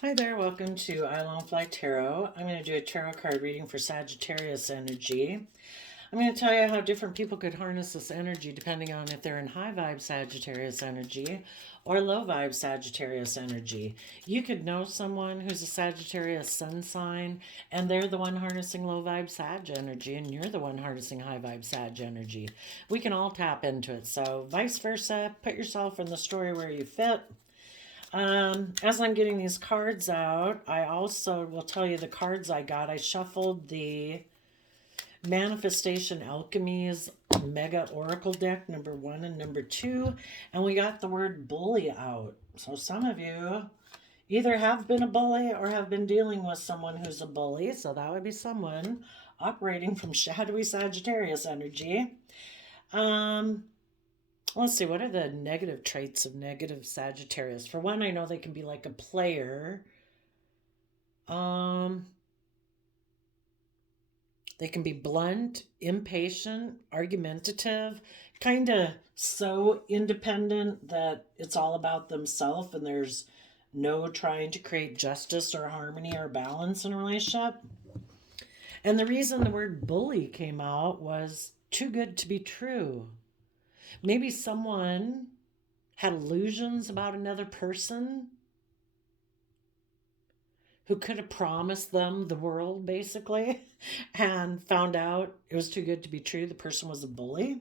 Hi there, welcome to I Long Fly Tarot. I'm going to do a tarot card reading for Sagittarius energy. I'm going to tell you how different people could harness this energy depending on if they're in high vibe Sagittarius energy or low vibe Sagittarius energy. You could know someone who's a Sagittarius sun sign and they're the one harnessing low vibe Sag energy and you're the one harnessing high vibe Sag energy. We can all tap into it. So vice versa, put yourself in the story where you fit. As I'm getting these cards out, I also will tell you the cards I got. I shuffled the Manifestation Alchemy's Mega Oracle deck, number 1 and number 2, and we got the word bully out. So some of you either have been a bully or have been dealing with someone who's a bully. So that would be someone operating from shadowy Sagittarius energy. Um, Let's see, what are the negative traits of negative Sagittarius? For one, I know they can be like a player. Um, they can be blunt, impatient, argumentative, kind of so independent that it's all about themselves and there's no trying to create justice or harmony or balance in a relationship. And the reason the word bully came out was too good to be true. Maybe someone had illusions about another person who could have promised them the world, basically, and found out it was too good to be true. The person was a bully.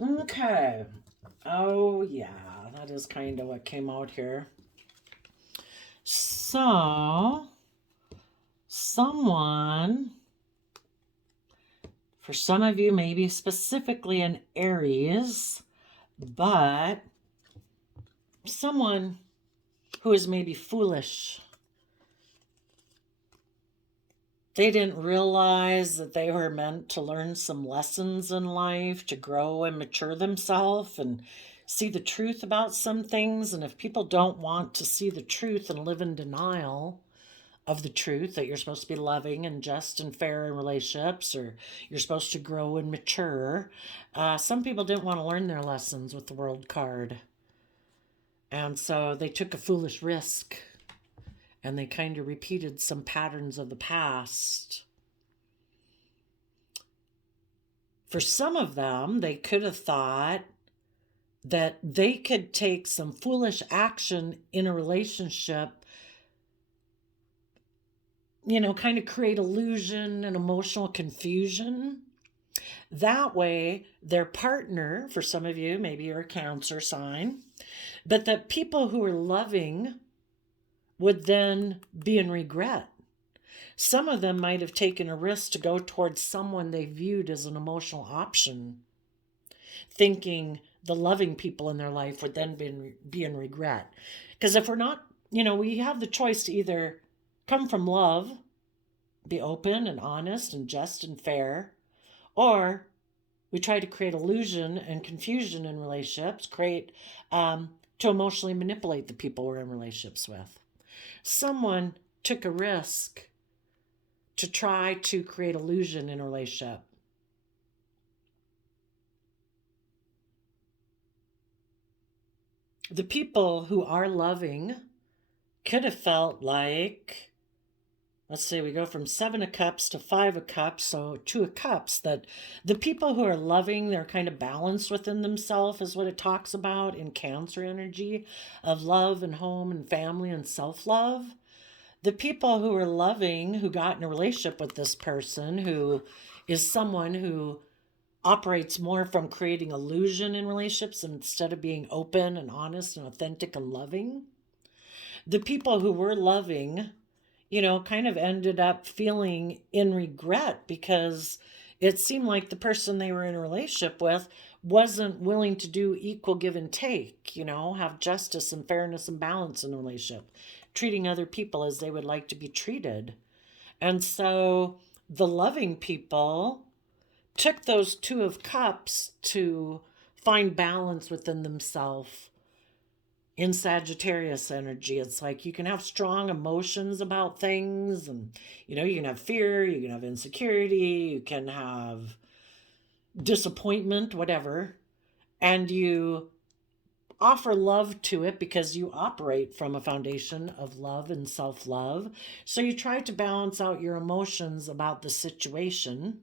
Okay. Oh, yeah, that is kind of what came out here. So, someone, for some of you, maybe specifically an Aries, but someone who is maybe foolish. They didn't realize that they were meant to learn some lessons in life, to grow and mature themselves and see the truth about some things. And if people don't want to see the truth and live in denial of the truth that you're supposed to be loving and just and fair in relationships, or you're supposed to grow and mature, some people didn't want to learn their lessons with the World card. And so they took a foolish risk and they kind of repeated some patterns of the past. For some of them, they could have thought that they could take some foolish action in a relationship, kind of create illusion and emotional confusion. That way, their partner, for some of you, maybe you're a Cancer sign, but that people who are loving would then be in regret. Some of them might have taken a risk to go towards someone they viewed as an emotional option, thinking the loving people in their life would then be in regret. Because if we're not, we have the choice to either come from love, be open and honest and just and fair, or we try to create illusion and confusion in relationships, to emotionally manipulate the people we're in relationships with. Someone took a risk to try to create illusion in a relationship. The people who are loving could have felt like, let's say we go from 7 of Cups to 5 of Cups, so 2 of Cups, that the people who are loving, they're kind of balanced within themselves, is what it talks about in Cancer energy of love and home and family and self-love. The people who are loving, who got in a relationship with this person, who is someone who operates more from creating illusion in relationships instead of being open and honest and authentic and loving. The people who were loving, kind of ended up feeling in regret because it seemed like the person they were in a relationship with wasn't willing to do equal give and take, have justice and fairness and balance in the relationship, treating other people as they would like to be treated. And so the loving people took those 2 of Cups to find balance within themselves. In Sagittarius energy, it's like you can have strong emotions about things, and you can have fear, you can have insecurity, you can have disappointment, whatever, and you offer love to it because you operate from a foundation of love and self-love. So you try to balance out your emotions about the situation.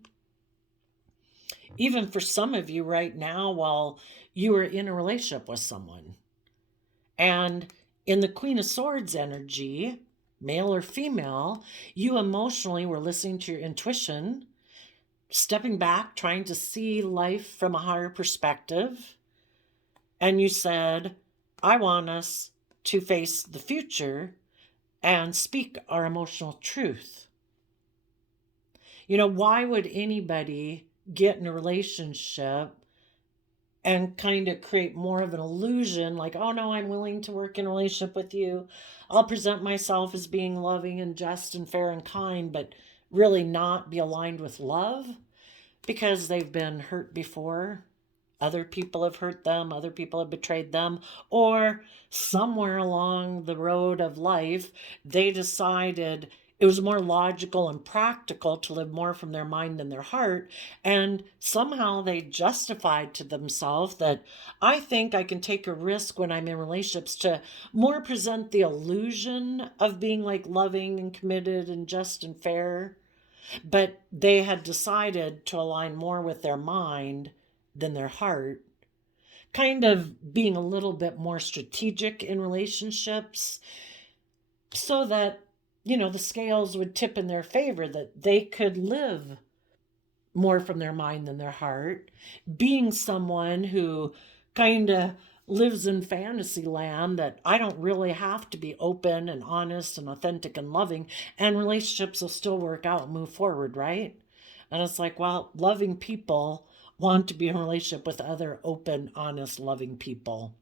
Even for some of you right now, while you are in a relationship with someone. And in the Queen of Swords energy, male or female, you emotionally were listening to your intuition, stepping back, trying to see life from a higher perspective. And you said, I want us to face the future and speak our emotional truth. Why would anybody get in a relationship and kind of create more of an illusion like, oh no, I'm willing to work in a relationship with you. I'll present myself as being loving and just and fair and kind, but really not be aligned with love because they've been hurt before. Other people have hurt them, other people have betrayed them, or somewhere along the road of life, they decided it was more logical and practical to live more from their mind than their heart. And somehow they justified to themselves that I think I can take a risk when I'm in relationships to more present the illusion of being like loving and committed and just and fair. But they had decided to align more with their mind than their heart, kind of being a little bit more strategic in relationships so that, the scales would tip in their favor, that they could live more from their mind than their heart, being someone who kind of lives in fantasy land, that I don't really have to be open and honest and authentic and loving, and relationships will still work out and move forward, right? And it's like, well, loving people want to be in a relationship with other open, honest, loving people.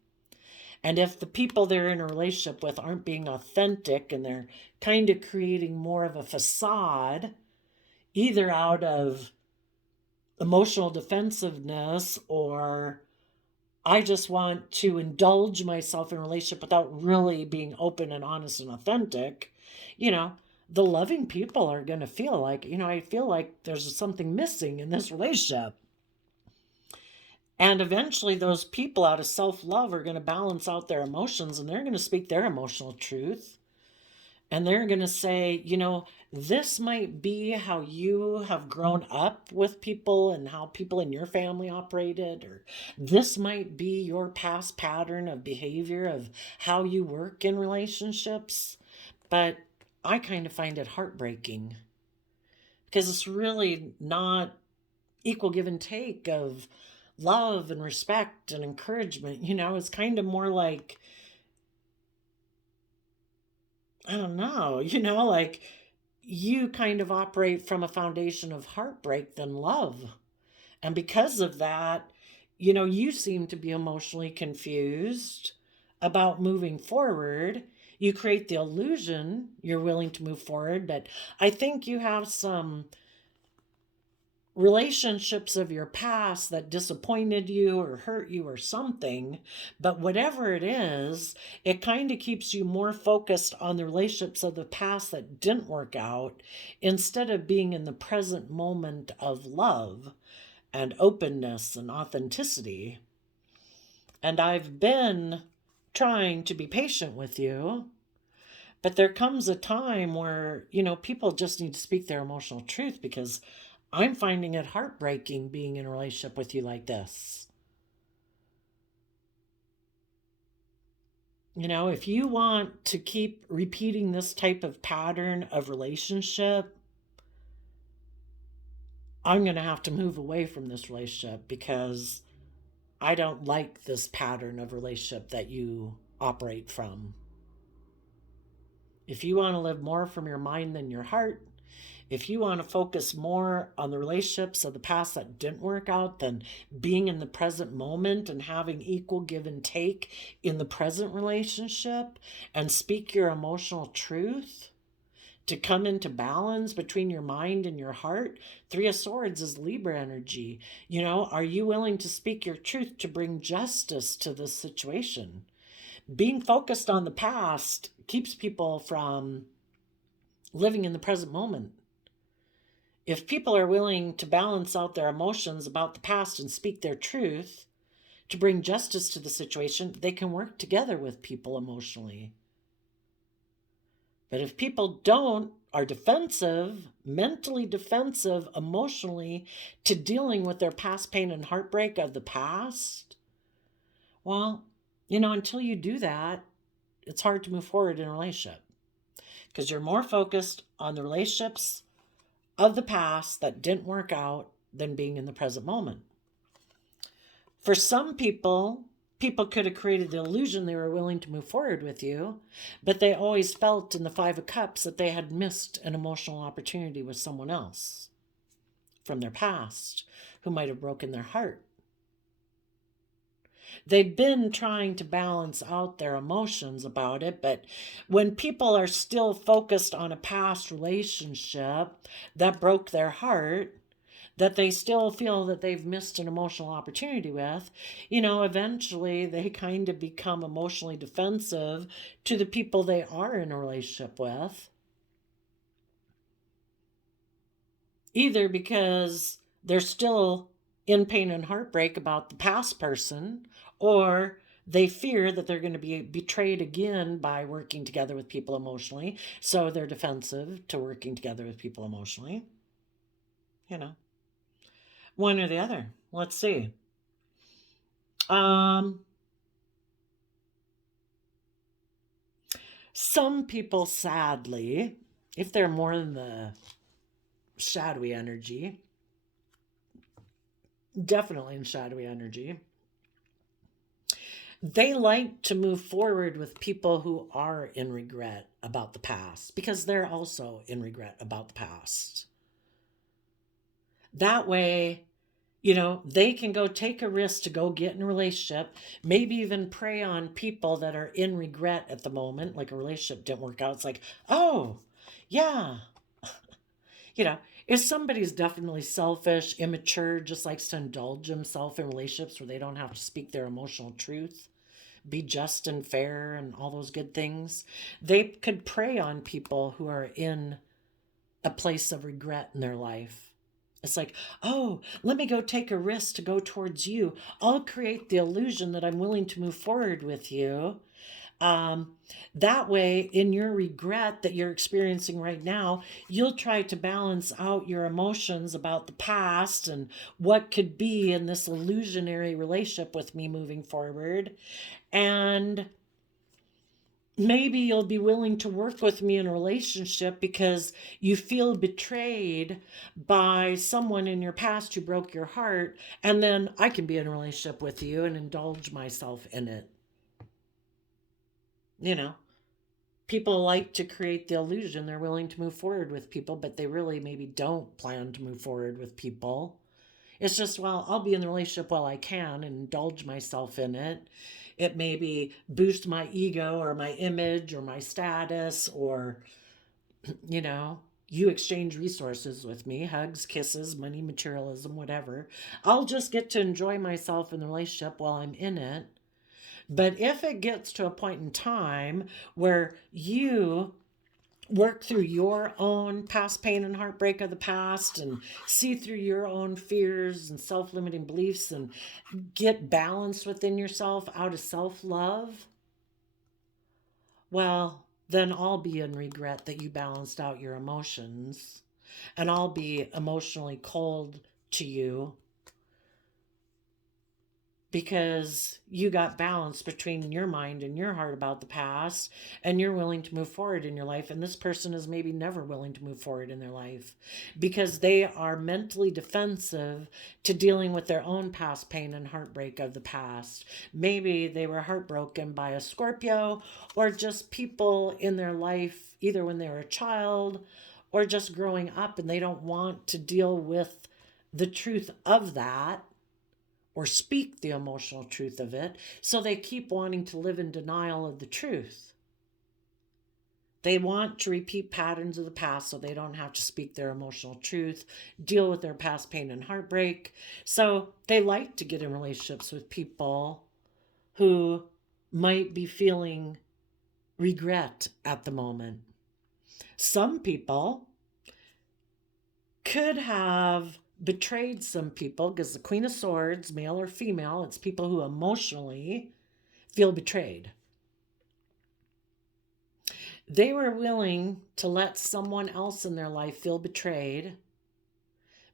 And if the people they're in a relationship with aren't being authentic and they're kind of creating more of a facade, either out of emotional defensiveness or I just want to indulge myself in a relationship without really being open and honest and authentic, the loving people are going to feel like, I feel like there's something missing in this relationship. And eventually those people out of self-love are going to balance out their emotions and they're going to speak their emotional truth. And they're going to say, this might be how you have grown up with people and how people in your family operated, or this might be your past pattern of behavior of how you work in relationships. But I kind of find it heartbreaking because it's really not equal give and take of love and respect and encouragement. It's kind of more like, I don't know, like you kind of operate from a foundation of heartbreak than love. And because of that, you seem to be emotionally confused about moving forward. You create the illusion you're willing to move forward, but I think you have some relationships of your past that disappointed you or hurt you or something. But whatever it is, it kind of keeps you more focused on the relationships of the past that didn't work out instead of being in the present moment of love and openness and authenticity. And I've been trying to be patient with you, but there comes a time where, people just need to speak their emotional truth because I'm finding it heartbreaking being in a relationship with you like this. If you want to keep repeating this type of pattern of relationship, I'm going to have to move away from this relationship because I don't like this pattern of relationship that you operate from. If you want to live more from your mind than your heart, if you want to focus more on the relationships of the past that didn't work out than being in the present moment and having equal give and take in the present relationship and speak your emotional truth to come into balance between your mind and your heart. Three of Swords is Libra energy. Are you willing to speak your truth to bring justice to this situation? Being focused on the past keeps people from living in the present moment. If people are willing to balance out their emotions about the past and speak their truth, to bring justice to the situation, they can work together with people emotionally. But if people are defensive, mentally defensive, emotionally, to dealing with their past pain and heartbreak of the past, well, until you do that, it's hard to move forward in a relationship because you're more focused on the relationships of the past that didn't work out than being in the present moment. For some people could have created the illusion they were willing to move forward with you, but they always felt in the Five of Cups that they had missed an emotional opportunity with someone else from their past who might have broken their heart. They'd been trying to balance out their emotions about it, but when people are still focused on a past relationship that broke their heart, that they still feel that they've missed an emotional opportunity with, eventually they kind of become emotionally defensive to the people they are in a relationship with. Either because they're still in pain and heartbreak about the past person, or they fear that they're going to be betrayed again by working together with people emotionally. So they're defensive to working together with people emotionally. One or the other. Let's see. Some people, sadly, if they're more in the shadowy energy, definitely in shadowy energy, they like to move forward with people who are in regret about the past because they're also in regret about the past. That way, they can go take a risk to go get in a relationship, maybe even prey on people that are in regret at the moment, like a relationship didn't work out. It's like, oh, yeah. If somebody's definitely selfish, immature, just likes to indulge himself in relationships where they don't have to speak their emotional truth, be just and fair and all those good things, they could prey on people who are in a place of regret in their life. It's like, oh, let me go take a risk to go towards you. I'll create the illusion that I'm willing to move forward with you. That way, in your regret that you're experiencing right now, you'll try to balance out your emotions about the past and what could be in this illusionary relationship with me moving forward. And maybe you'll be willing to work with me in a relationship because you feel betrayed by someone in your past who broke your heart, and then I can be in a relationship with you and indulge myself in it. People like to create the illusion they're willing to move forward with people, but they really maybe don't plan to move forward with people. It's just, well, I'll be in the relationship while I can and indulge myself in it. It maybe boost my ego or my image or my status, or, you exchange resources with me, hugs, kisses, money, materialism, whatever. I'll just get to enjoy myself in the relationship while I'm in it. But if it gets to a point in time where you work through your own past pain and heartbreak of the past and see through your own fears and self-limiting beliefs and get balanced within yourself out of self-love, well, then I'll be in regret that you balanced out your emotions, and I'll be emotionally cold to you because you got balance between your mind and your heart about the past, and you're willing to move forward in your life, and this person is maybe never willing to move forward in their life because they are mentally defensive to dealing with their own past pain and heartbreak of the past. Maybe they were heartbroken by a Scorpio, or just people in their life either when they were a child or just growing up, and they don't want to deal with the truth of that or speak the emotional truth of it, so they keep wanting to live in denial of the truth. They want to repeat patterns of the past so they don't have to speak their emotional truth, deal with their past pain and heartbreak. So they like to get in relationships with people who might be feeling regret at the moment. Some people could have betrayed some people, because the Queen of Swords, male or female, it's people who emotionally feel betrayed. They were willing to let someone else in their life feel betrayed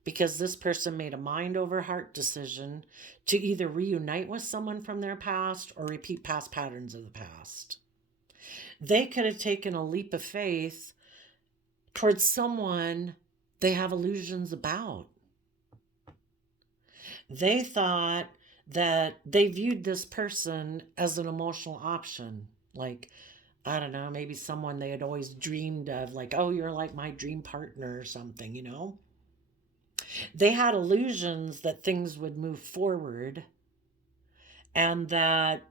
because this person made a mind over heart decision to either reunite with someone from their past or repeat past patterns of the past. They could have taken a leap of faith towards someone they have illusions about. They thought that they viewed this person as an emotional option. Like, I don't know, maybe someone they had always dreamed of, like, oh, you're like my dream partner or something, you know? They had illusions that things would move forward and that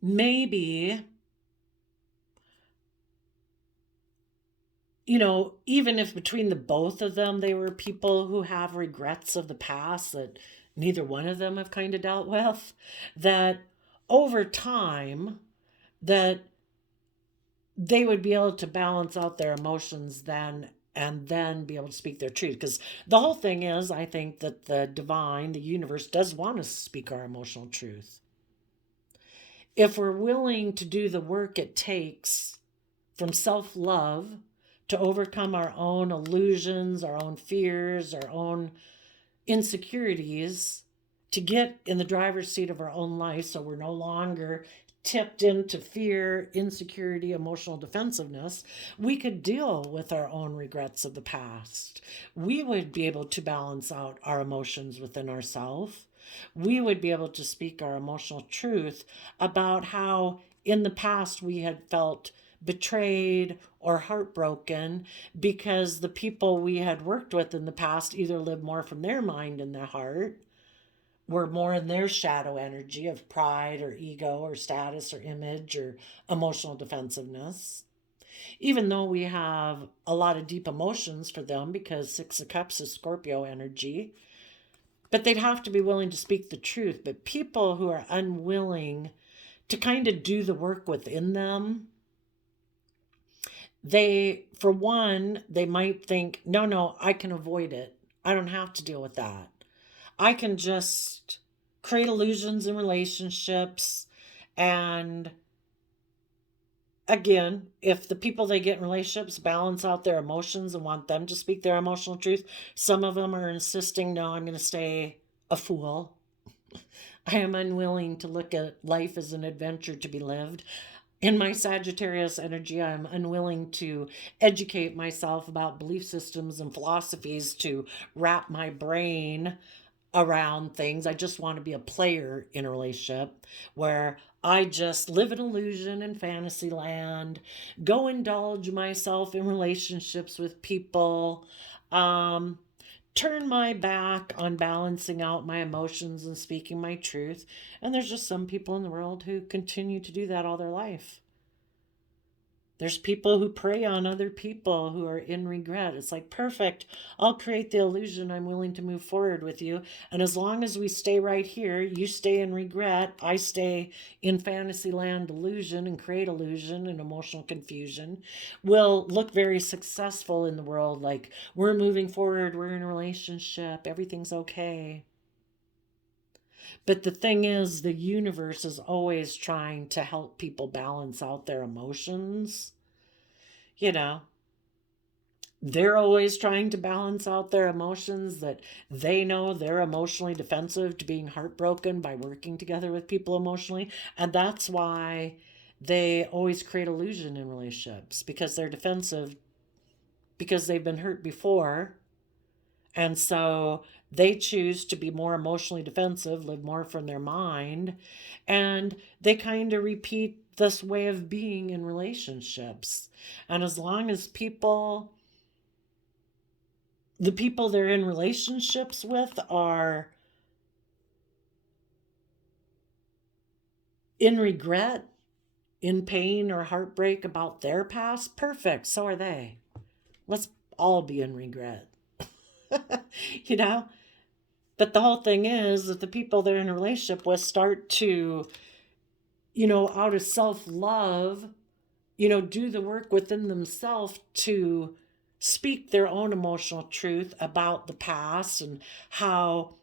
maybe, you know, even if between the both of them, they were people who have regrets of the past that neither one of them have kind of dealt with, that over time, that they would be able to balance out their emotions then and then be able to speak their truth. Because the whole thing is, I think that the divine, the universe, does want us to speak our emotional truth. If we're willing to do the work it takes from self love to overcome our own illusions, our own fears, our own insecurities, to get in the driver's seat of our own life so we're no longer tipped into fear, insecurity, emotional defensiveness, we could deal with our own regrets of the past. We would be able to balance out our emotions within ourselves. We would be able to speak our emotional truth about how in the past we had felt betrayed or heartbroken because the people we had worked with in the past either lived more from their mind and their heart, were more in their shadow energy of pride or ego or status or image or emotional defensiveness. Even though we have a lot of deep emotions for them because Six of Cups is Scorpio energy, but they'd have to be willing to speak the truth. But people who are unwilling to kind of do the work within them, they, for one, they might think, no, I can avoid it. I don't have to deal with that. I can just create illusions in relationships. And again, if the people they get in relationships balance out their emotions and want them to speak their emotional truth, some of them are insisting, no, I'm going to stay a fool. I am unwilling to look at life as an adventure to be lived. In my Sagittarius energy, I'm unwilling to educate myself about belief systems and philosophies to wrap my brain around things. I just want to be a player in a relationship where I just live in illusion and fantasy land, go indulge myself in relationships with people, um, turn my back on balancing out my emotions and speaking my truth. And there's just some people in the world who continue to do that all their life. There's people who prey on other people who are in regret. It's like, perfect, I'll create the illusion I'm willing to move forward with you. And as long as we stay right here, you stay in regret, I stay in fantasy land illusion and create illusion and emotional confusion, we'll look very successful in the world. Like, we're moving forward, we're in a relationship, everything's okay. But the thing is, the universe is always trying to help people balance out their emotions. You know, they're always trying to balance out their emotions, that they know they're emotionally defensive to being heartbroken by working together with people emotionally. And that's why they always create illusion in relationships, because they're defensive, because they've been hurt before. And so they choose to be more emotionally defensive, live more from their mind, and they kind of repeat this way of being in relationships. And as long as the people they're in relationships with are in regret, in pain or heartbreak about their past, perfect, so are they. Let's all be in regret. you know? But the whole thing is that the people they're in a relationship with start to, out of self love, do the work within themselves to speak their own emotional truth about the past and how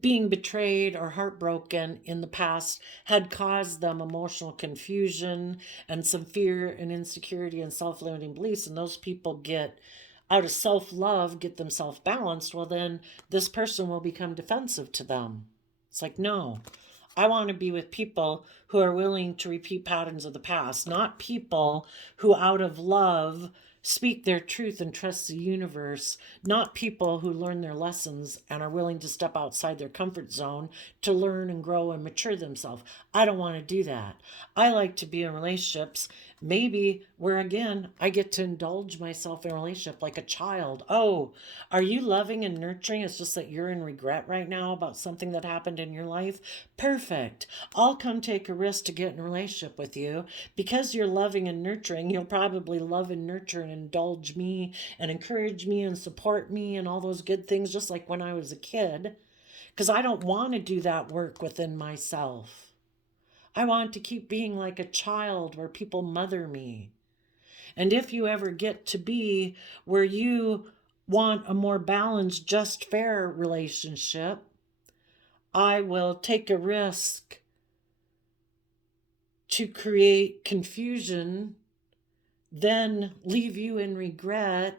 being betrayed or heartbroken in the past had caused them emotional confusion and some fear and insecurity and self-limiting beliefs, and those people get out of self-love, get themselves balanced, well then this person will become defensive to them. It's like, no, I want to be with people who are willing to repeat patterns of the past, not people who out of love speak their truth and trust the universe, not people who learn their lessons and are willing to step outside their comfort zone to learn and grow and mature themselves. I don't want to do that. I like to be in relationships, maybe where again, I get to indulge myself in a relationship like a child. Oh, are you loving and nurturing? It's just that you're in regret right now about something that happened in your life. Perfect. I'll come take a risk to get in a relationship with you. Because you're loving and nurturing, you'll probably love and nurture and indulge me and encourage me and support me and all those good things, just like when I was a kid. Because I don't want to do that work within myself. I want to keep being like a child where people mother me. And if you ever get to be where you want a more balanced, just, fair relationship, I will take a risk to create confusion, then leave you in regret,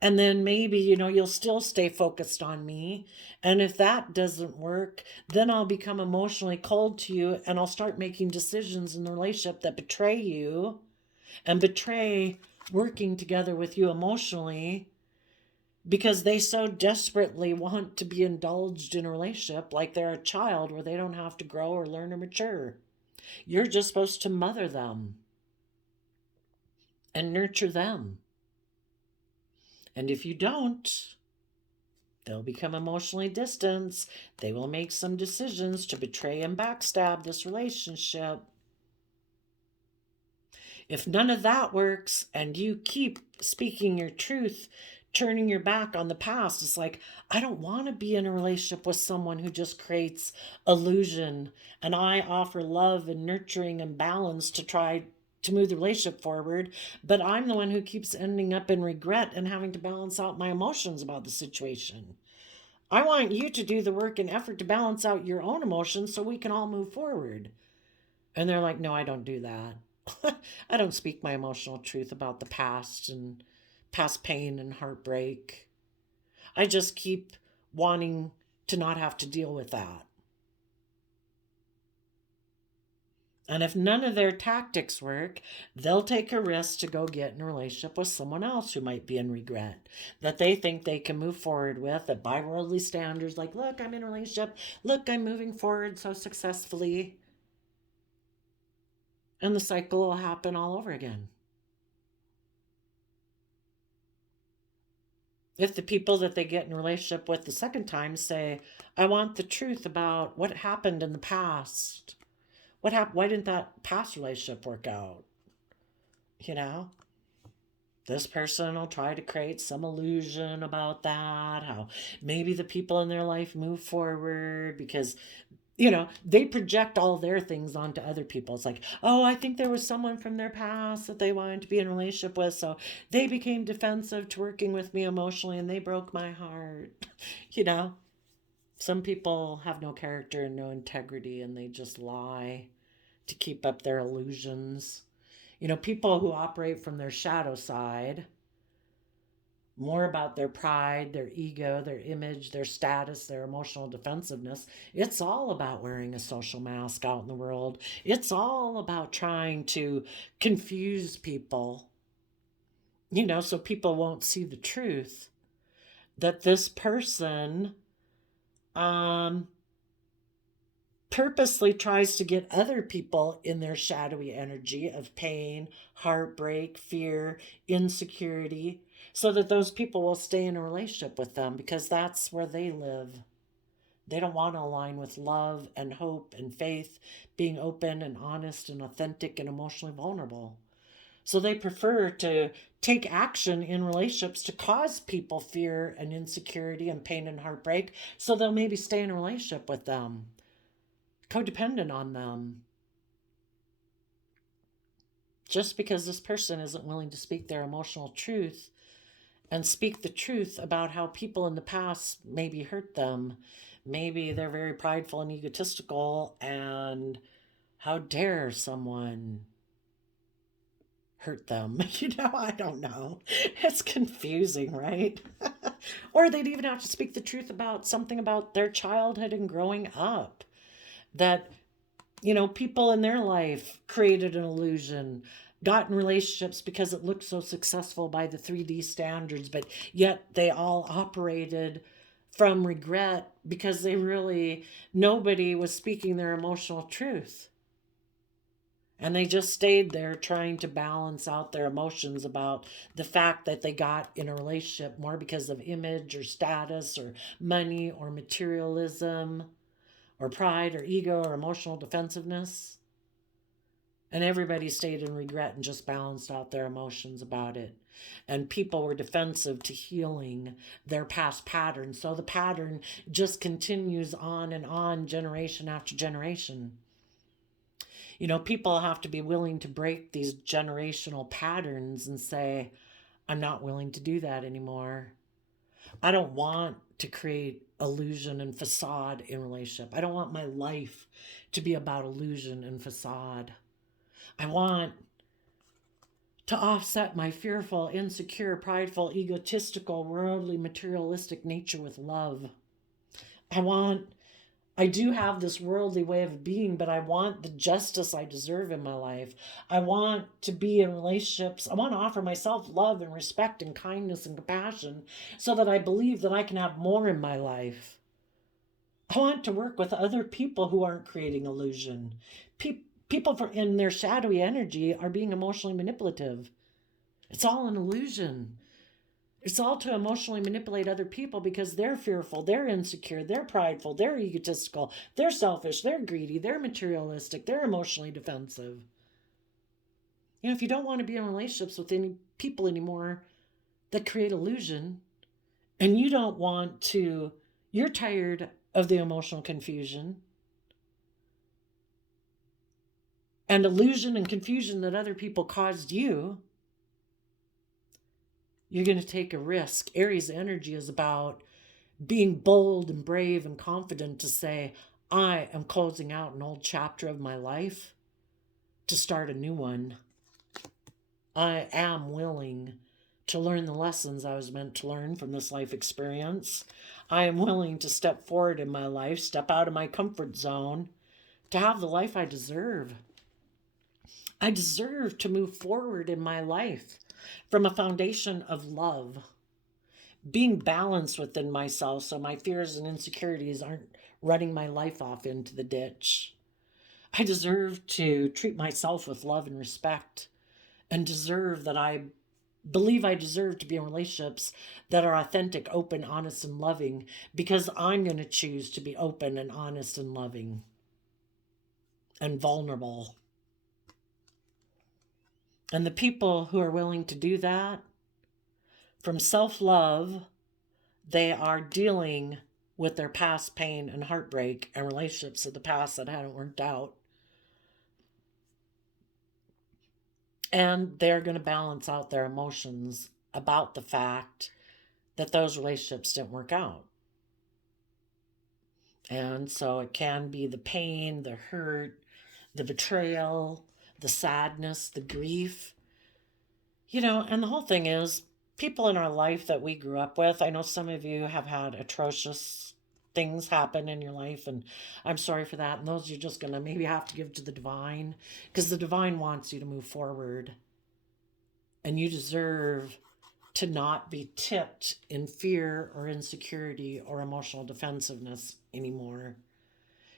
and then maybe, you'll still stay focused on me. And if that doesn't work, then I'll become emotionally cold to you and I'll start making decisions in the relationship that betray you and betray working together with you emotionally, because they so desperately want to be indulged in a relationship like they're a child where they don't have to grow or learn or mature. You're just supposed to mother them and nurture them. And if you don't, they'll become emotionally distant. They will make some decisions to betray and backstab this relationship. If none of that works and you keep speaking your truth, turning your back on the past, it's like, I don't want to be in a relationship with someone who just creates illusion. And I offer love and nurturing and balance to try to move the relationship forward, but I'm the one who keeps ending up in regret and having to balance out my emotions about the situation. I want you to do the work and effort to balance out your own emotions so we can all move forward. And they're like, no, I don't do that. I don't speak my emotional truth about the past and past pain and heartbreak. I just keep wanting to not have to deal with that. And if none of their tactics work, they'll take a risk to go get in a relationship with someone else who might be in regret, that they think they can move forward with, that by worldly standards, like, look, I'm in a relationship, look, I'm moving forward so successfully. And the cycle will happen all over again. If the people that they get in a relationship with the second time say, I want the truth about what happened in the past. What happened? Why didn't that past relationship work out? You know? This person will try to create some illusion about that, how maybe the people in their life move forward because, they project all their things onto other people. It's like, oh, I think there was someone from their past that they wanted to be in a relationship with, so they became defensive to working with me emotionally and they broke my heart. you know, some people have no character and no integrity and they just lie to keep up their illusions. People who operate from their shadow side, more about their pride, their ego, their image, their status, their emotional defensiveness. It's all about wearing a social mask out in the world. It's all about trying to confuse people, so people won't see the truth that this person um, purposely tries to get other people in their shadowy energy of pain, heartbreak, fear, insecurity, so that those people will stay in a relationship with them because that's where they live. They don't want to align with love and hope and faith, being open and honest and authentic and emotionally vulnerable. So they prefer to take action in relationships to cause people fear and insecurity and pain and heartbreak, so they'll maybe stay in a relationship with them, codependent on them. Just because this person isn't willing to speak their emotional truth and speak the truth about how people in the past maybe hurt them. Maybe they're very prideful and egotistical, and how dare someone hurt them? I don't know. It's confusing, right? Or they'd even have to speak the truth about something about their childhood and growing up. That, people in their life created an illusion, got in relationships because it looked so successful by the 3D standards, but yet they all operated from regret because nobody was speaking their emotional truth. And they just stayed there trying to balance out their emotions about the fact that they got in a relationship more because of image or status or money or materialism or pride or ego or emotional defensiveness. And everybody stayed in regret and just balanced out their emotions about it. And people were defensive to healing their past patterns. So the pattern just continues on and on, generation after generation. People have to be willing to break these generational patterns and say, I'm not willing to do that anymore. I don't want to create illusion and facade in relationship. I don't want my life to be about illusion and facade. I want to offset my fearful, insecure, prideful, egotistical, worldly, materialistic nature with love. I do have this worldly way of being, but I want the justice I deserve in my life. I want to be in relationships. I want to offer myself love and respect and kindness and compassion so that I believe that I can have more in my life. I want to work with other people who aren't creating illusion. People in their shadowy energy are being emotionally manipulative. It's all an illusion. It's all to emotionally manipulate other people because they're fearful, they're insecure, they're prideful, they're egotistical, they're selfish, they're greedy, they're materialistic, they're emotionally defensive. If you don't want to be in relationships with any people anymore that create illusion, and you're tired of the emotional confusion and illusion and confusion that other people caused you, you're going to take a risk. Aries energy is about being bold and brave and confident to say, I am closing out an old chapter of my life to start a new one. I am willing to learn the lessons I was meant to learn from this life experience. I am willing to step forward in my life, step out of my comfort zone, to have the life I deserve. I deserve to move forward in my life from a foundation of love, being balanced within myself so my fears and insecurities aren't running my life off into the ditch. I deserve to treat myself with love and respect, and believe I deserve to be in relationships that are authentic, open, honest, and loving, because I'm going to choose to be open and honest and loving and vulnerable. And the people who are willing to do that, from self-love, they are dealing with their past pain and heartbreak and relationships of the past that hadn't worked out. And they're going to balance out their emotions about the fact that those relationships didn't work out. And so it can be the pain, the hurt, the betrayal, the sadness, the grief. And the whole thing is, people in our life that we grew up with, I know some of you have had atrocious things happen in your life, and I'm sorry for that. And those you're just going to maybe have to give to the divine, because the divine wants you to move forward. And you deserve to not be tipped in fear or insecurity or emotional defensiveness anymore.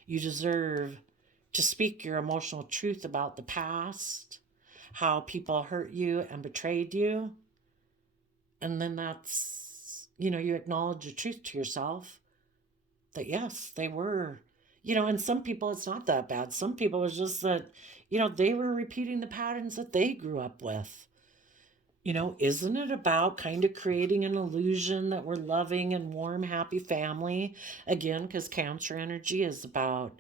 You deserve to speak your emotional truth about the past, how people hurt you and betrayed you. And then that's, you acknowledge the truth to yourself that yes, they were, and some people it's not that bad. Some people it's just that, they were repeating the patterns that they grew up with. Isn't it about kind of creating an illusion that we're loving and warm, happy family? Again, because Cancer energy is about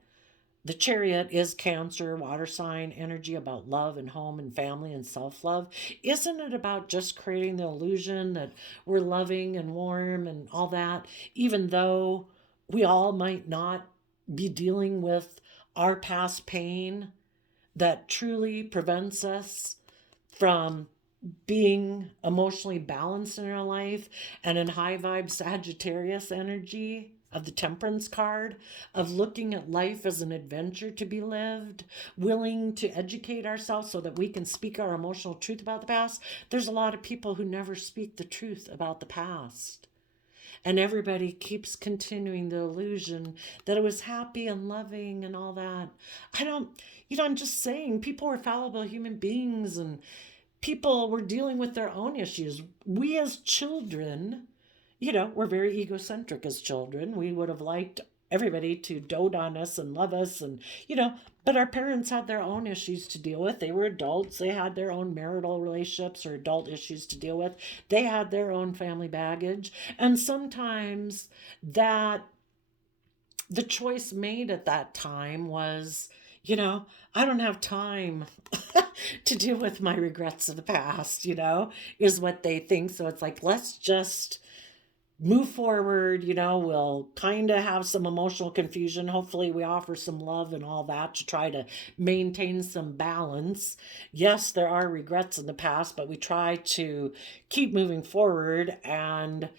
The Chariot is Cancer, water sign energy, about love and home and family and self love. Isn't it about just creating the illusion that we're loving and warm and all that, even though we all might not be dealing with our past pain that truly prevents us from being emotionally balanced in our life, and in high vibe Sagittarius energy of the Temperance card, of looking at life as an adventure to be lived, willing to educate ourselves so that we can speak our emotional truth about the past. There's a lot of people who never speak the truth about the past. And everybody keeps continuing the illusion that it was happy and loving and all that. I don't, I'm just saying, people are fallible human beings, and people were dealing with their own issues. We as children, we're very egocentric as children. We would have liked everybody to dote on us and love us, and, but our parents had their own issues to deal with. They were adults. They had their own marital relationships or adult issues to deal with. They had their own family baggage. And sometimes that the choice made at that time was, I don't have time to deal with my regrets of the past, is what they think. So it's like, let's just move forward. We'll kind of have some emotional confusion. Hopefully we offer some love and all that to try to maintain some balance. Yes, there are regrets in the past, but we try to keep moving forward and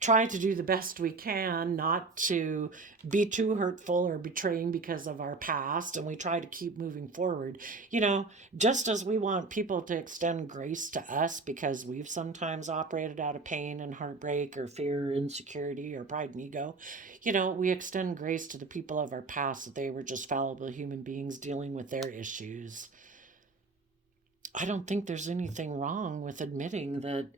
try to do the best we can not to be too hurtful or betraying because of our past, and we try to keep moving forward. Just as we want people to extend grace to us because we've sometimes operated out of pain and heartbreak or fear or insecurity or pride and ego, we extend grace to the people of our past, that they were just fallible human beings dealing with their issues. I don't think there's anything wrong with admitting that,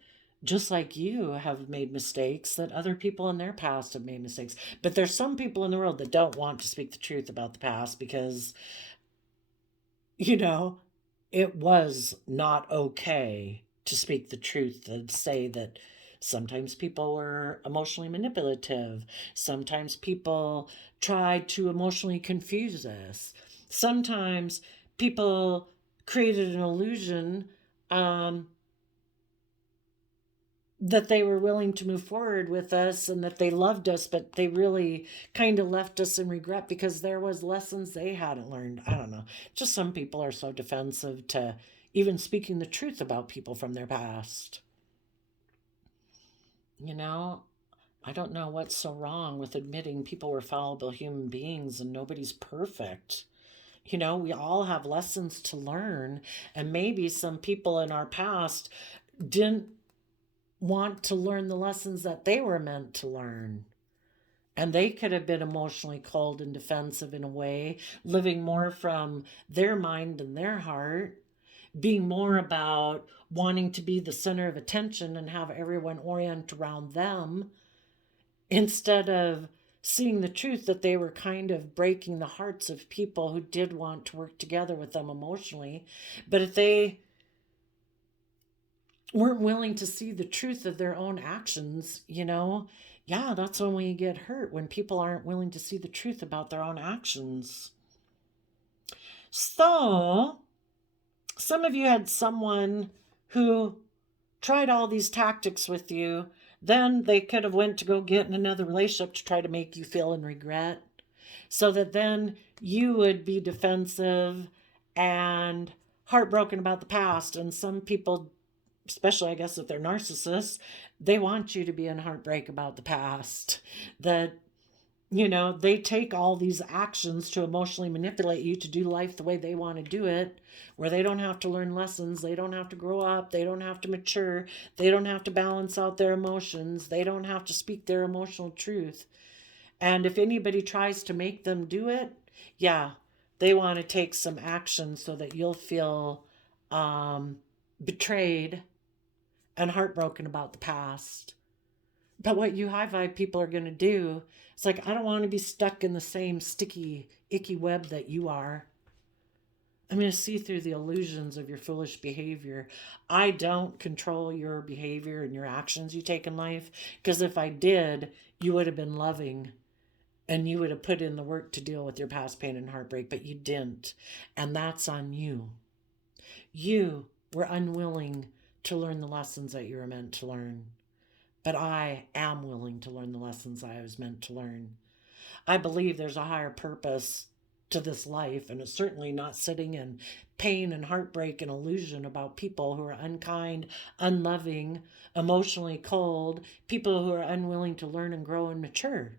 just like you have made mistakes, that other people in their past have made mistakes. But there's some people in the world that don't want to speak the truth about the past because, it was not okay to speak the truth and say that sometimes people were emotionally manipulative. Sometimes people tried to emotionally confuse us. Sometimes people created an illusion that they were willing to move forward with us and that they loved us, but they really kind of left us in regret because there was lessons they hadn't learned. I don't know. Just some people are so defensive to even speaking the truth about people from their past. I don't know what's so wrong with admitting people were fallible human beings and nobody's perfect. We all have lessons to learn, and maybe some people in our past didn't want to learn the lessons that they were meant to learn. And they could have been emotionally cold and defensive in a way, living more from their mind and their heart, being more about wanting to be the center of attention and have everyone orient around them, instead of seeing the truth that they were kind of breaking the hearts of people who did want to work together with them emotionally. But if they weren't willing to see the truth of their own actions, yeah, that's when we get hurt, when people aren't willing to see the truth about their own actions. So, some of you had someone who tried all these tactics with you. Then they could have went to go get in another relationship to try to make you feel in regret, so that then you would be defensive and heartbroken about the past. And some people, especially I guess if they're narcissists, they want you to be in heartbreak about the past. That, they take all these actions to emotionally manipulate you to do life the way they want to do it, where they don't have to learn lessons, they don't have to grow up, they don't have to mature, they don't have to balance out their emotions, they don't have to speak their emotional truth. And if anybody tries to make them do it, yeah, they want to take some action so that you'll feel betrayed and heartbroken about the past. But what you high vibe people are going to do, it's like, I don't want to be stuck in the same sticky, icky web that you are. I'm going to see through the illusions of your foolish behavior. I don't control your behavior and your actions you take in life, because if I did, you would have been loving and you would have put in the work to deal with your past pain and heartbreak, but you didn't. And that's on you. You were unwilling to learn the lessons that you were meant to learn. But I am willing to learn the lessons I was meant to learn. I believe there's a higher purpose to this life, and it's certainly not sitting in pain and heartbreak and illusion about people who are unkind, unloving, emotionally cold, people who are unwilling to learn and grow and mature.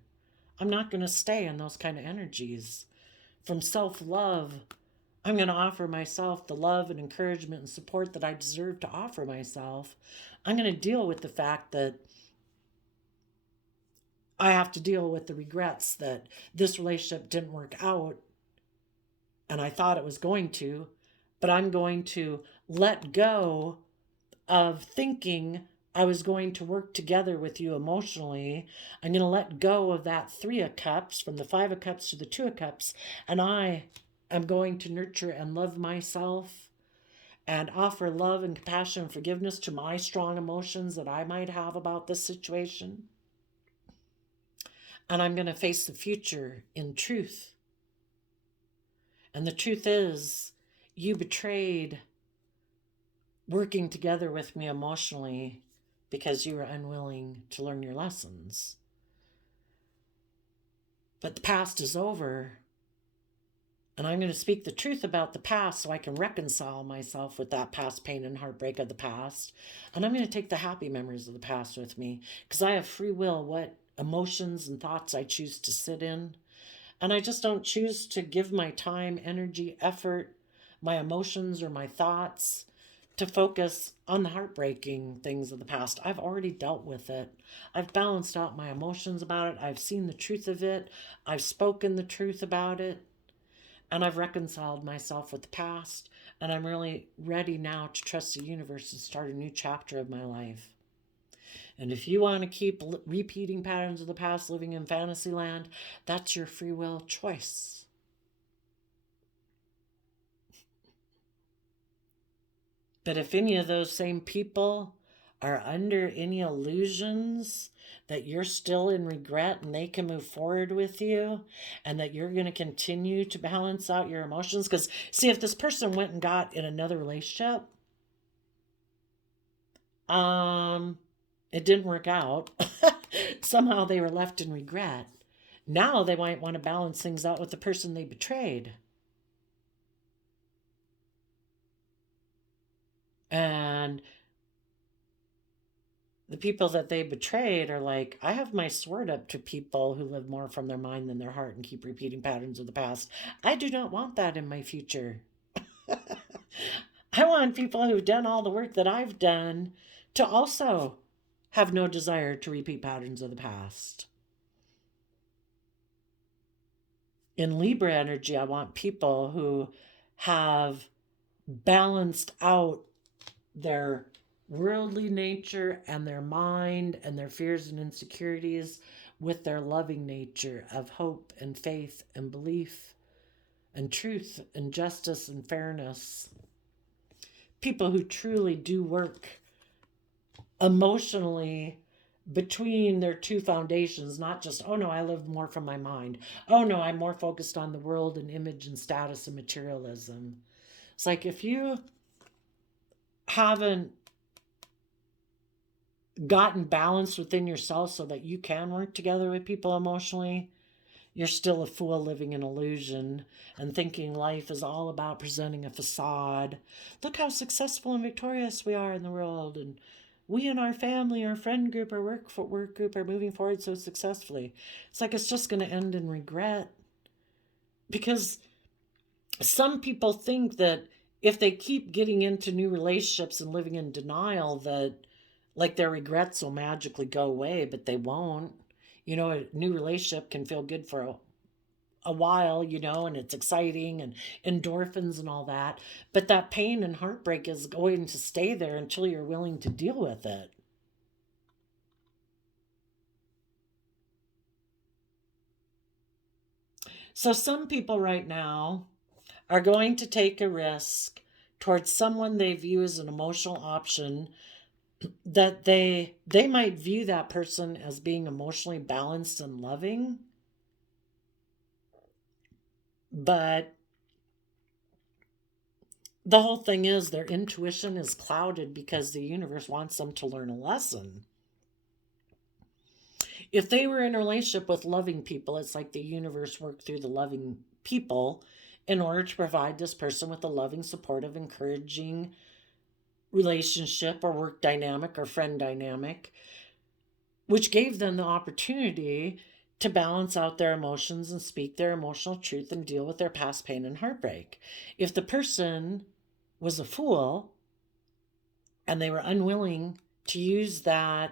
I'm not going to stay in those kind of energies. From self-love, I'm going to offer myself the love and encouragement and support that I deserve to offer myself. I'm going to deal with the fact that I have to deal with the regrets that this relationship didn't work out and I thought it was going to, but I'm going to let go of thinking I was going to work together with you emotionally. I'm going to let go of that 3 of Cups, from the 5 of Cups to the 2 of Cups, and I am going to nurture and love myself and offer love and compassion and forgiveness to my strong emotions that I might have about this situation. And I'm going to face the future in truth. And the truth is, you betrayed working together with me emotionally because you were unwilling to learn your lessons. But the past is over. And I'm going to speak the truth about the past so I can reconcile myself with that past pain and heartbreak of the past. And I'm going to take the happy memories of the past with me because I have free will what emotions and thoughts I choose to sit in. And I just don't choose to give my time, energy, effort, my emotions, or my thoughts to focus on the heartbreaking things of the past. I've already dealt with it. I've balanced out my emotions about it. I've seen the truth of it. I've spoken the truth about it. And I've reconciled myself with the past. And I'm really ready now to trust the universe and start a new chapter of my life. And if you want to keep repeating patterns of the past, living in fantasy land, that's your free will choice. But if any of those same people are under any illusions that you're still in regret and they can move forward with you and that you're going to continue to balance out your emotions, because see, if this person went and got in another relationship, it didn't work out. Somehow they were left in regret. Now they might want to balance things out with the person they betrayed. And the people that they betrayed are like, I have my sword up to people who live more from their mind than their heart and keep repeating patterns of the past. I do not want that in my future. I want people who've done all the work that I've done to also have no desire to repeat patterns of the past. In Libra energy, I want people who have balanced out their worldly nature and their mind and their fears and insecurities with their loving nature of hope and faith and belief and truth and justice and fairness. People who truly do work emotionally between their two foundations, not just, oh no, I live more from my mind. Oh no, I'm more focused on the world and image and status and materialism. It's like if you haven't gotten balanced within yourself so that you can work together with people emotionally, you're still a fool living in illusion and thinking life is all about presenting a facade. Look how successful and victorious we are in the world, and we and our family, our friend group, our work group are moving forward so successfully. It's like it's just going to end in regret. Because some people think that if they keep getting into new relationships and living in denial, that like their regrets will magically go away, but they won't. You know, a new relationship can feel good for a while, you know, and it's exciting and endorphins and all that. But that pain and heartbreak is going to stay there until you're willing to deal with it. So some people right now are going to take a risk towards someone they view as an emotional option, that they might view that person as being emotionally balanced and loving. But the whole thing is their intuition is clouded because the universe wants them to learn a lesson. If they were in a relationship with loving people, it's like the universe worked through the loving people in order to provide this person with a loving, supportive, encouraging relationship or work dynamic or friend dynamic, which gave them the opportunity to balance out their emotions and speak their emotional truth and deal with their past pain and heartbreak. If the person was a fool and they were unwilling to use that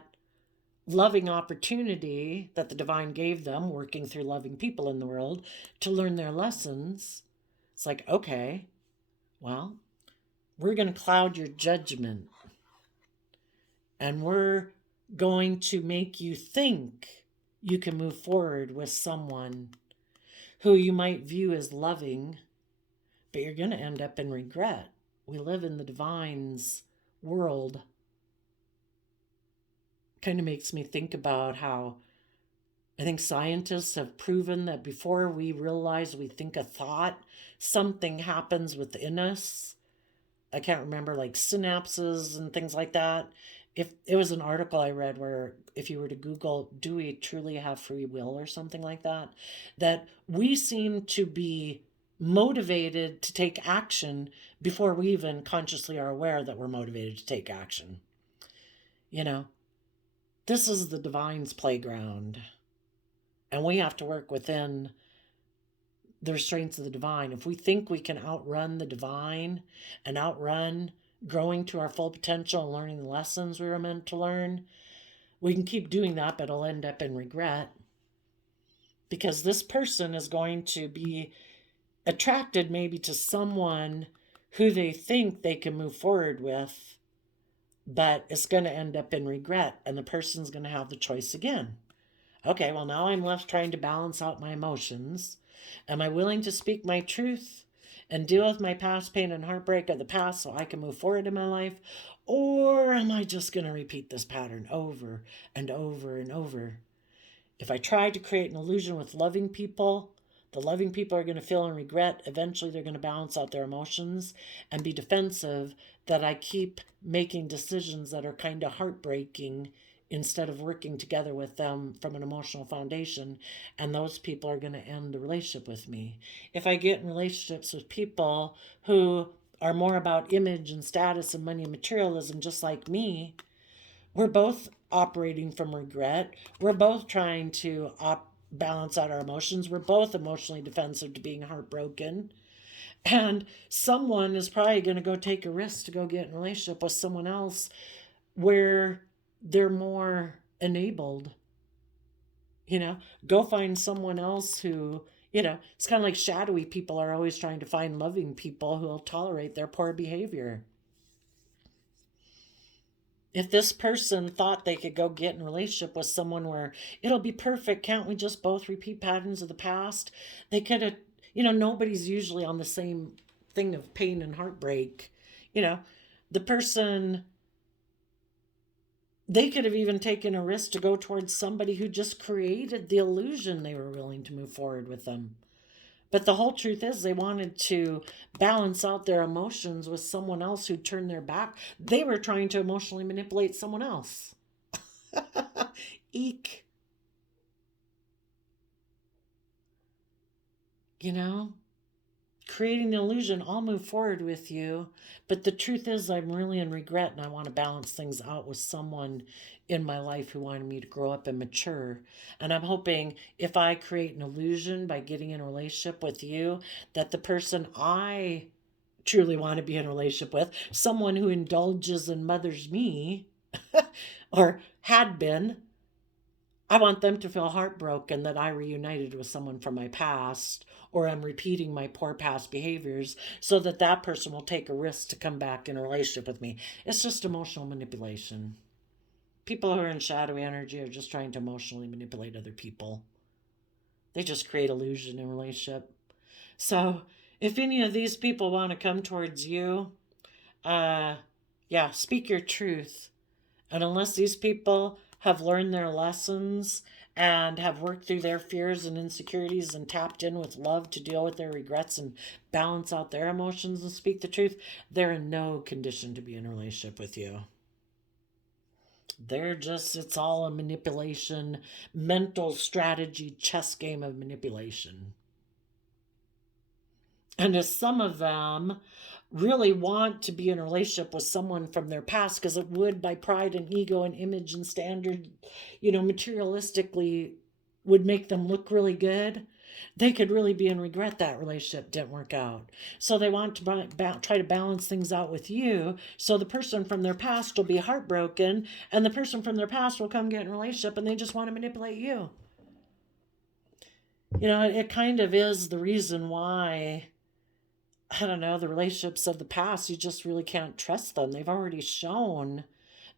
loving opportunity that the divine gave them, working through loving people in the world, to learn their lessons, it's like, okay, well, we're going to cloud your judgment and we're going to make you think you can move forward with someone who you might view as loving, but you're going to end up in regret. We live in the divine's world. Kind of makes me think about how I think scientists have proven that before we realize we think a thought, something happens within us. I can't remember, like synapses and things like that. If it was an article I read where if you were to Google, do we truly have free will or something like that, that we seem to be motivated to take action before we even consciously are aware that we're motivated to take action. You know, this is the divine's playground, and we have to work within the restraints of the divine. If we think we can outrun the divine and outrun growing to our full potential and learning the lessons we were meant to learn, we can keep doing that, but it'll end up in regret. Because this person is going to be attracted maybe to someone who they think they can move forward with, but it's going to end up in regret, and the person's going to have the choice again. Okay, well, now I'm left trying to balance out my emotions. Am I willing to speak my truth and deal with my past pain and heartbreak of the past so I can move forward in my life? Or am I just going to repeat this pattern over and over and over? If I try to create an illusion with loving people, the loving people are going to feel and regret. Eventually, they're going to balance out their emotions and be defensive that I keep making decisions that are kind of heartbreaking instead of working together with them from an emotional foundation. And those people are going to end the relationship with me. If I get in relationships with people who are more about image and status and money and materialism, just like me, we're both operating from regret. We're both trying to balance out our emotions. We're both emotionally defensive to being heartbroken. And someone is probably going to go take a risk to go get in a relationship with someone else where they're more enabled. Go find someone else who, it's kind of like shadowy people are always trying to find loving people who will tolerate their poor behavior. If this person thought they could go get in a relationship with someone where it'll be perfect, can't we just both repeat patterns of the past? They could have, nobody's usually on the same thing of pain and heartbreak. The person, they could have even taken a risk to go towards somebody who just created the illusion they were willing to move forward with them. But the whole truth is they wanted to balance out their emotions with someone else who turned their back. They were trying to emotionally manipulate someone else. Eek. Creating the illusion, I'll move forward with you. But the truth is I'm really in regret and I want to balance things out with someone in my life who wanted me to grow up and mature. And I'm hoping if I create an illusion by getting in a relationship with you, that the person I truly want to be in a relationship with, someone who indulges and mothers me, or had been, I want them to feel heartbroken that I reunited with someone from my past, or I'm repeating my poor past behaviors, so that that person will take a risk to come back in a relationship with me. It's just emotional manipulation. People who are in shadowy energy are just trying to emotionally manipulate other people. They just create illusion in a relationship. So if any of these people want to come towards you, speak your truth. And unless these people have learned their lessons and have worked through their fears and insecurities and tapped in with love to deal with their regrets and balance out their emotions and speak the truth, they're in no condition to be in a relationship with you. They're just, it's all a manipulation, mental strategy, chess game of manipulation. And as some of them really want to be in a relationship with someone from their past, because it would, by pride and ego and image and standard, materialistically, would make them look really good, they could really be in regret that relationship didn't work out. So they want to try to balance things out with you. So the person from their past will be heartbroken, and the person from their past will come get in a relationship, and they just want to manipulate you. It kind of is the reason why, I don't know, the relationships of the past, you just really can't trust them. They've already shown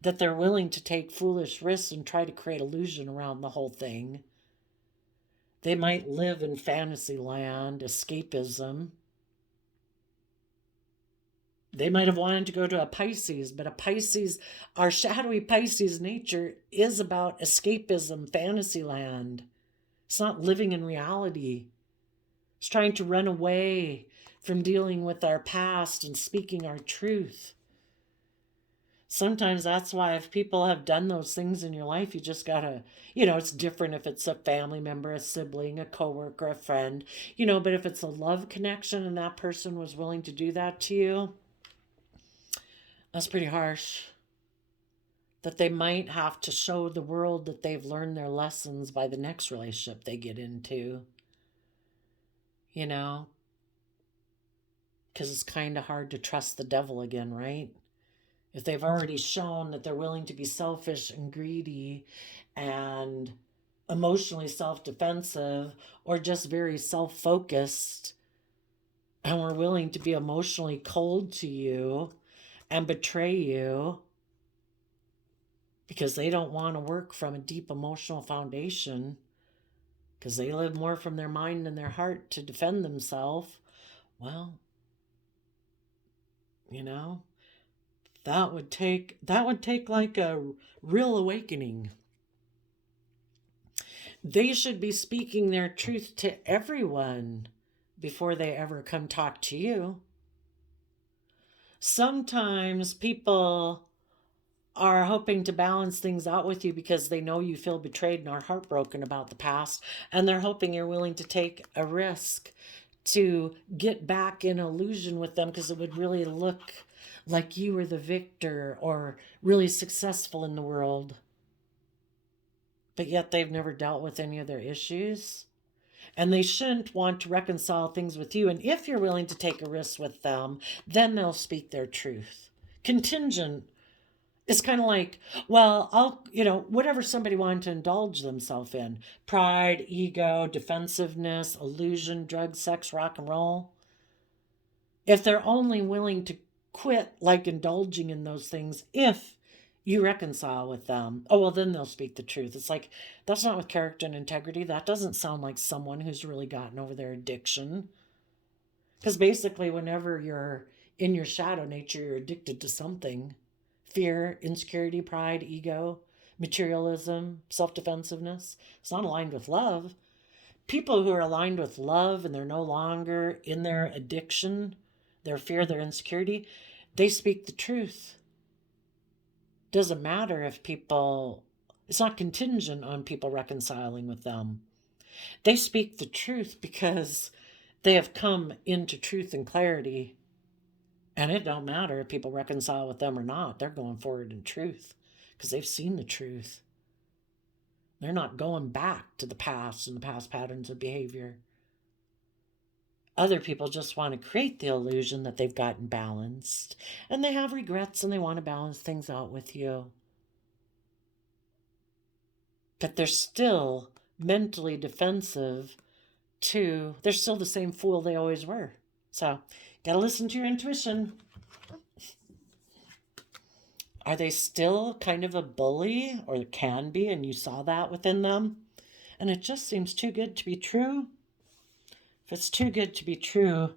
that they're willing to take foolish risks and try to create illusion around the whole thing. They might live in fantasy land, escapism. They might have wanted to go to a Pisces, but our shadowy Pisces nature is about escapism, fantasy land. It's not living in reality. It's trying to run away from dealing with our past and speaking our truth. Sometimes that's why, if people have done those things in your life, you just gotta, it's different if it's a family member, a sibling, a coworker, a friend, but if it's a love connection and that person was willing to do that to you, that's pretty harsh. That they might have to show the world that they've learned their lessons by the next relationship they get into. Because it's kind of hard to trust the devil again, right? If they've already shown that they're willing to be selfish and greedy and emotionally self-defensive, or just very self-focused, and we're willing to be emotionally cold to you and betray you because they don't want to work from a deep emotional foundation, because they live more from their mind and their heart to defend themselves, well, that would take like a real awakening. They should be speaking their truth to everyone before they ever come talk to you. Sometimes people are hoping to balance things out with you because they know you feel betrayed and are heartbroken about the past, and they're hoping you're willing to take a risk to get back in illusion with them, because it would really look like you were the victor or really successful in the world. But yet they've never dealt with any of their issues. And they shouldn't want to reconcile things with you. And if you're willing to take a risk with them, then they'll speak their truth. Contingent is kind of like, well, whatever somebody wanted to indulge themselves in. Pride, ego, defensiveness, illusion, drugs, sex, rock and roll. If they're only willing to quit like indulging in those things, if you reconcile with them, oh, well, then they'll speak the truth. It's like, that's not with character and integrity. That doesn't sound like someone who's really gotten over their addiction. Because basically, whenever you're in your shadow nature, you're addicted to something. Fear, insecurity, pride, ego, materialism, self-defensiveness. It's not aligned with love. People who are aligned with love and they're no longer in their addiction, their fear, their insecurity, they speak the truth. Doesn't matter if it's not contingent on people reconciling with them. They speak the truth because they have come into truth and clarity. And it don't matter if people reconcile with them or not. They're going forward in truth because they've seen the truth. They're not going back to the past and the past patterns of behavior. Other people just want to create the illusion that they've gotten balanced, and they have regrets and they want to balance things out with you. But they're still mentally defensive they're still the same fool they always were. So, gotta listen to your intuition. Are they still kind of a bully, or can be, and you saw that within them? And it just seems too good to be true. If it's too good to be true,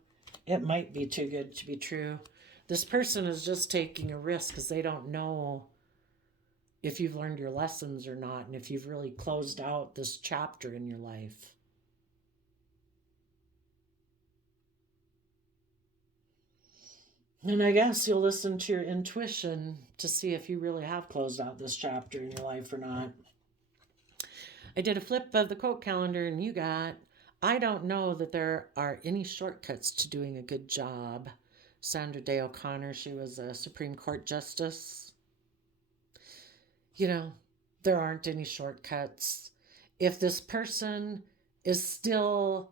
it might be too good to be true. This person is just taking a risk because they don't know if you've learned your lessons or not, and if you've really closed out this chapter in your life. And I guess you'll listen to your intuition to see if you really have closed out this chapter in your life or not. I did a flip of the quote calendar, and you got, I don't know that there are any shortcuts to doing a good job. Sandra Day O'Connor, she was a Supreme Court Justice. You know, there aren't any shortcuts. If this person is still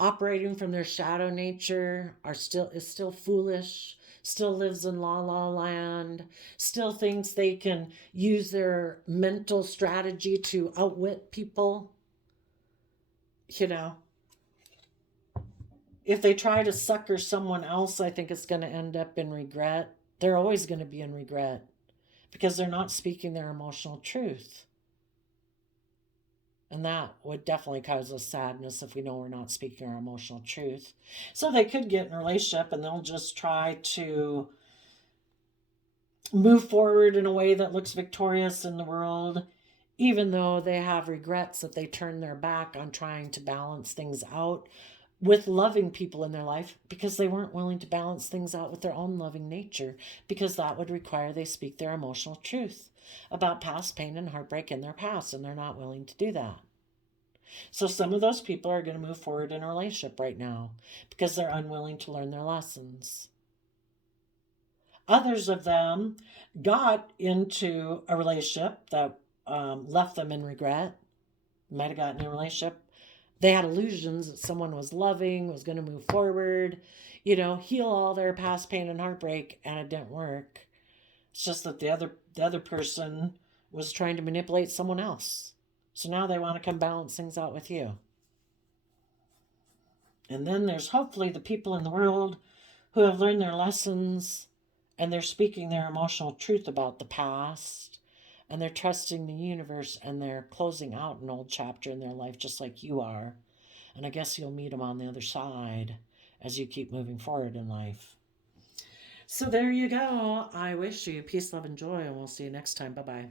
operating from their shadow nature, is still foolish, still lives in la la land, still thinks they can use their mental strategy to outwit people, you know, if they try to sucker someone else, I think it's going to end up in regret. They're always going to be in regret because they're not speaking their emotional truth. And that would definitely cause us sadness if we know we're not speaking our emotional truth. So they could get in a relationship and they'll just try to move forward in a way that looks victorious in the world, even though they have regrets that they turned their back on trying to balance things out with loving people in their life because they weren't willing to balance things out with their own loving nature, because that would require they speak their emotional truth about past pain and heartbreak in their past, and they're not willing to do that. So some of those people are going to move forward in a relationship right now because they're unwilling to learn their lessons. Others of them got into a relationship that left them in regret. Might have gotten in a relationship. They had illusions that someone was loving, was going to move forward, heal all their past pain and heartbreak, and it didn't work. It's just that the other person was trying to manipulate someone else. So now they want to come balance things out with you. And then there's hopefully the people in the world who have learned their lessons and they're speaking their emotional truth about the past, and they're trusting the universe, and they're closing out an old chapter in their life just like you are. And I guess you'll meet them on the other side as you keep moving forward in life. So there you go. I wish you peace, love, and joy, and we'll see you next time. Bye-bye.